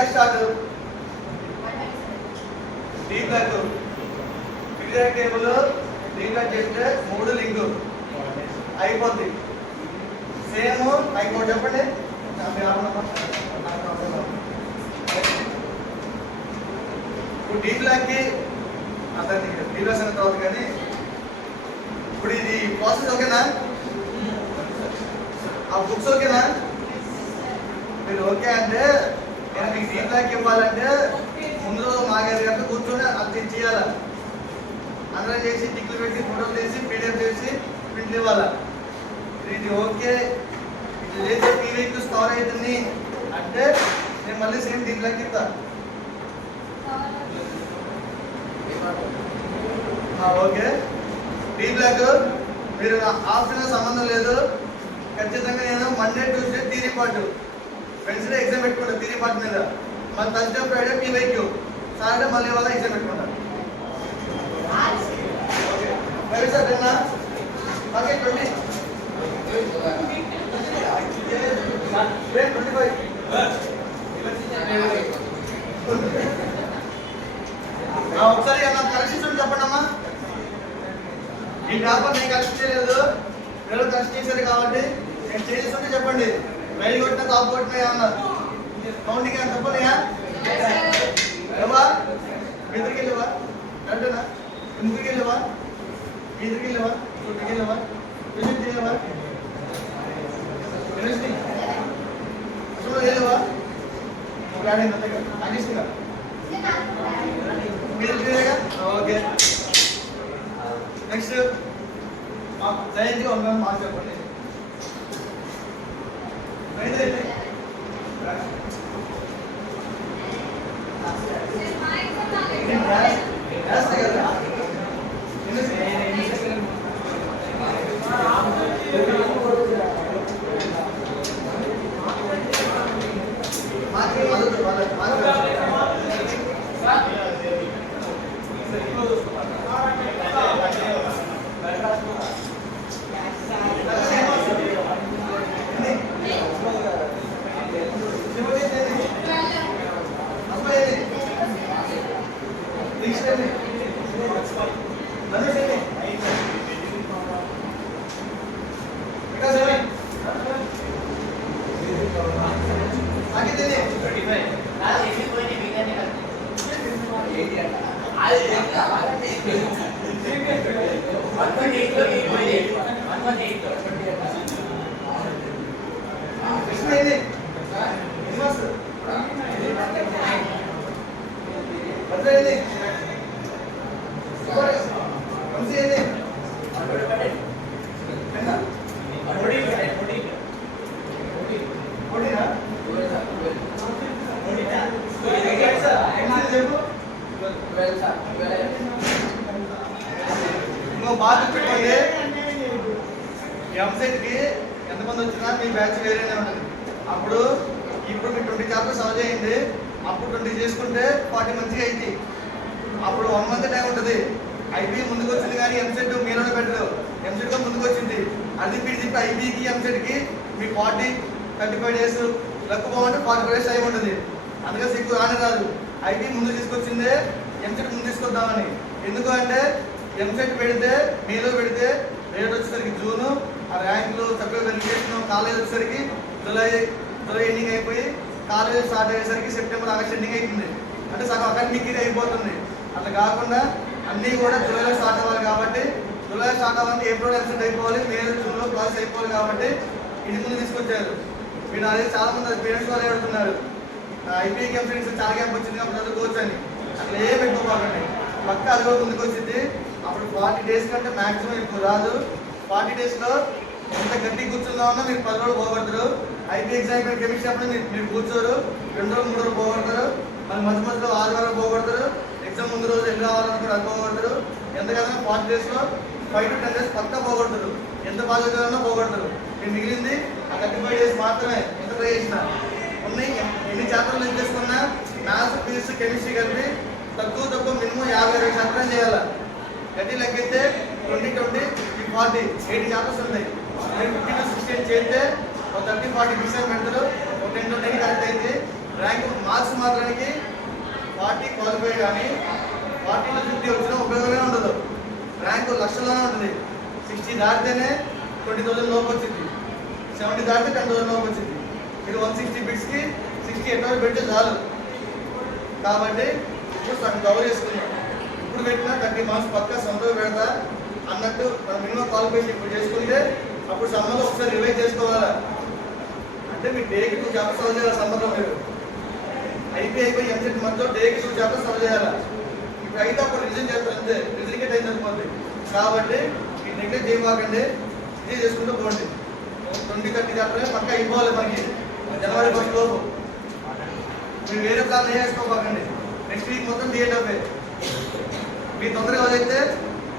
Black start D block periodic table D block చేస్తే 3 link అయిపోద్ది. Same అయిపోయి చెప్పండి. ఇప్పుడు డి బ్లాక్ కి అతని డీలర్స్ అన్న తర్వాత కానీ ఇప్పుడు ఇది ప్రాసెస్ ఓకేనా? ఆ బుక్స్ ఓకేనా? మీరు ఓకే అంటే నేను మీకు డి బ్లాక్ ఇవ్వాలంటే ముందు రోజు మా 5 గంటలు కూర్చొని అది చేయాలి. అందరం చేసి టిక్లు పెట్టి ఫోటోలు తీసి పీడిఎఫ్ చేసి ప్రింట్ ఇవ్వాలి. ఇది ఓకే ఇది చేసే పీవీకి స్కోర్ అవుతుంది అంటే నేను మళ్ళీ సేమ్ డి బ్లాక్ ఇస్తాను. ఓకే డి బ్లాక్ మీరు ఆప్షన్ సంబంధం లేదు. ఖచ్చితంగా నేను Monday Tuesday theory part Wednesday exam పెట్టుకుంటా థియరీ పార్ట్ మీద. మళ్ళీ థర్స్డే ఫ్రైడే పీవైక్యూ సాటర్డే మళ్ళీ వాళ్ళ ఎగ్జామ్ పెట్టుకుంటాను. ఓకే సార్ తిన్నా ఓకే 20 25 ఒకసారి నాకు కరెక్షన్ చూడండి చెప్పండి అమ్మా. ఈ పేపర్ నేను కరెక్ట్ చేయలేదు, మీరు కరెక్ట్ చేశారు కాబట్టి నేను చేస్తుంటే చెప్పండి. రైలు కొట్టిన తాపు కొట్టినా ఏమన్నా కౌంటింగ్ ఏమన్నా తప్పనియా లేవా? ఎదురుకి వెళ్ళవా? కరెక్టేనా? ఎందుకు వెళ్ళవా? ఎదురుకి వెళ్ళవా? చుట్టుకి వెళ్ళవా? విజిట్ చేయలేవా? అసలు వెళ్ళవా? గాడి అనిస్ట్గా ఓకే నెక్స్ట్ జయంతిగా ఉన్నాను మాట చెప్పండి. బాగా పెట్టుకోండి. ఎంసెట్కి ఎంతమంది వచ్చినా మీ బ్యాచ్ వేరేనే ఉంటుంది. అప్పుడు ఇప్పుడు మీ 20 చాప్టర్స్ సర్వ్ చేయండి. అప్పుడు 20 చేసుకుంటే 40 మంచిగా అయింది. అప్పుడు 1 మంత్ టైం ఉంటుంది. ఐబీ ముందుకు వచ్చింది కానీ ఎంసెట్ మీలోనే పెట్టరు. ఎంసెట్గా ముందుకు వచ్చింది. అది మీరు చెప్పి ఐబీకి ఎంసెట్కి మీ 40-35 డేస్ లక్ బాగుంటే 45 డేస్ టైం ఉంటుంది. అందుకని ఎక్కువ రానే రాదు. ఐబీ ముందు తీసుకొచ్చిందే ఎంసెట్ ముందు తీసుకొద్దామని. ఎందుకు అంటే ఎంసెట్ పెడితే మేలో పెడితే రేట్ వచ్చేసరికి జూను, ఆ ర్యాంకులు చక్కగా వెరిఫికేషన్, కాలేజ్ వచ్చేసరికి జూలై ఎండింగ్ అయిపోయి కాలేజ్ స్టార్ట్ అయ్యేసరికి సెప్టెంబర్ ఆగస్ట్ ఎండింగ్ అవుతుంది. అంటే సగం అకాడమిక్ ఇయర్ అయిపోతుంది. అట్లా కాకుండా అన్నీ కూడా జూలైలో స్టార్ట్ అవ్వాలి కాబట్టి జూలై స్టార్ట్ అవ్వాలంటే ఏప్రిల్ ఎంసెట్ అయిపోవాలి, మే జూన్లో క్లాస్ అయిపోవాలి కాబట్టి ఇది ముందు తీసుకొచ్చారు. మీరు అదే చాలా మంది పేరెంట్స్ వాళ్ళు అడుగుతున్నారు ఐపీకి ఎంసెట్ చాలా గ్యాప్ వచ్చింది కాబట్టి చదువుకోవచ్చు అని. అట్లా ఏం పెట్టుకోకండి. పక్క అది కూడా ముందుకు వచ్చింది. అప్పుడు 40 డేస్ కంటే మ్యాక్సిమం ఎక్కువ రాదు. 40 డేస్లో ఎంత గట్టి కూర్చుందామన్నా మీరు 10 రోజులు పోగొడతారు. ఐపీ ఎగ్జామ్ కెమిస్ట్రీ అప్పుడు మీరు కూర్చోరు, 2 రోజులు 3 రోజులు పోగొడతారు. మళ్ళీ మధ్య మధ్యలో ఆదివారం పోగొడతారు. ఎగ్జామ్ ముందు రోజు ఎన్ని రావాలనుకుంటే అది పోగొడతారు. ఎంతకన్నా 40 డేస్లో 5 to 10 డేస్ పక్కా పోగొడతారు. ఎంత బాగా చదివినా పోగొడతారు. మీరు మిగిలింది ఆ 35 డేస్ మాత్రమే. ఎంత ట్రై చేసినా ఉన్నాయి. ఎన్ని చాప్టర్లు ఏం చేసుకున్నా మ్యాథ్స్, ఫిజిక్స్, కెమిస్ట్రీ కలిపి తక్కువ మినిమం 50-60 చాప్టర్లు చేయాలి. గట్టి లెక్కిస్తే 20-20 40 80 చాప్టర్స్ ఉన్నాయి. 50 to 60 చేస్తే 30-40 డిసైన్ పెడతారు. 10 to 10 కరెక్ట్ అయితే ర్యాంక్ మార్క్స్ మాత్రానికి 40 క్వాలిఫై కానీ 40 to 50 వచ్చినా ఉపయోగమే ఉండదు. ర్యాంకు లక్షల్లోనే ఉంటుంది. 60 దాటితేనే 20,000 లోపు వచ్చింది, 70 దాటితే 10,000 లోపు వచ్చింది. మీరు 160 బిట్స్కి 60 ఎట్లా పెడితే చాలు. కాబట్టి ఇప్పుడు సగం కవర్ చేసుకున్నాం. ఇప్పుడు పెట్టినా 30 మార్క్స్ పక్కా సొంతగా పెడతా అన్నట్టు మన మినిమం క్వాలిఫికేషన్ ఇప్పుడు చేసుకుంటే అప్పుడు సమ్మర్లో ఒకసారి రివైజ్ చేసుకోవాలా. అంటే మీ డేకి 2 చాప్టర్స్ సర్వ్ చేయాలి. సమ్మర్లో మీరు అయిపోయి ఎంసెట్ మధ్యలో డేకి 2 చాప్టర్స్ సర్వ్ చేయాలి. ఇప్పుడు అయితే అప్పుడు రివిజన్ చేస్తారు, అంతే రివిజన్కే టైం సరిపోతుంది. కాబట్టి మీరు నెగ్లెక్ట్ చేయమాకండి, ఇదే చేసుకుంటూ పోండి. 20-30 చాప్టర్ పక్కా అయిపోవాలి మనకి జనవరి 1 లోపు. మీరు వేరే ప్లాన్ వేసుకోకండి. నెక్స్ట్ వీక్ మొత్తం థియేటర్ మీరు తొందరగా అయితే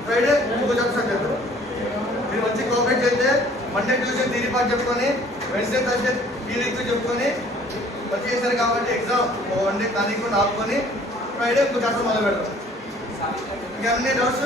ఫ్రైడే 3 చాప్టర్స్ అంటారు. మీరు మంచి కోఆపరేట్ చేస్తే మండే ట్యూస్డే థియరీ పార్ట్ చెప్పుకొని వెన్స్డే థర్స్డే థియరీ చెప్పుకొని వచ్చి చేశారు. కాబట్టి ఎగ్జామ్ 1 డే కానీ ఆపుకొని ఫ్రైడే 3 చాప్టర్ మొదలు పెడతాం. ఇంకా అన్ని డౌట్స్